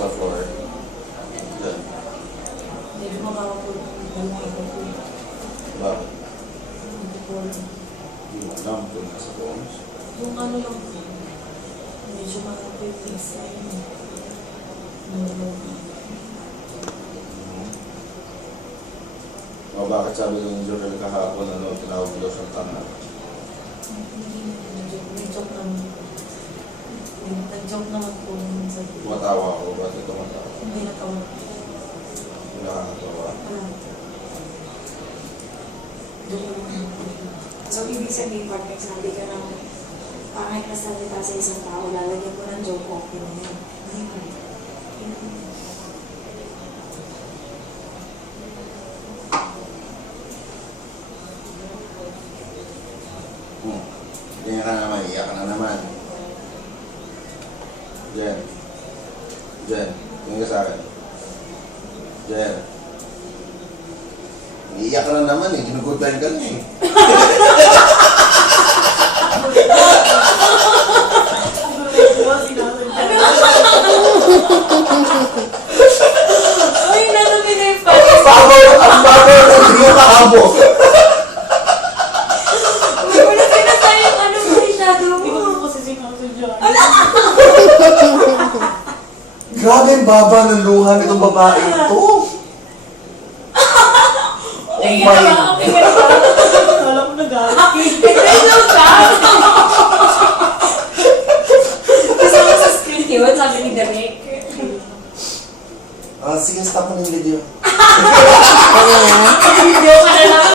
sa floor. Yan. Medyo makakapul. Bakit? Hindi ko alam. Hindi mo alam kung nasa bones. Yung ano lang po. Medyo makakapul sa inyo. O bakit sabi ng Jorel kahapon, ano, tinawag daw siyang tanga? Hindi may joke naman. Nag-joke naman po naman sa dito. Tumatawa ako, ba't ito tumatawa? Hindi natawa. Hindi nakakatawa. Joke naman po. So, ibig sabihin, partner, sabi ka ng pangit na salita sa isang tao, lalagyan mo ng joke, okay na yan. Ganyan ka na naman, iyak ka na naman. Jen. Jen, tingin ka sa akin. Jen. Iiyak ka na naman eh, ginugoodline ka na eh. Uy, natumi na yung Ang babaw ng hindi mo kahabo. wala pinatay yung ano mo, shadow Hindi ko mo. po kasi sinasadya. Grabe ang baba ng luha nitong babae ito. Oh my God. Kala ko nagalit. Nag-joke ka? Kasama sa screen yun, sabi ni Derek. Sige, stop mo ng video. Video ka na lang.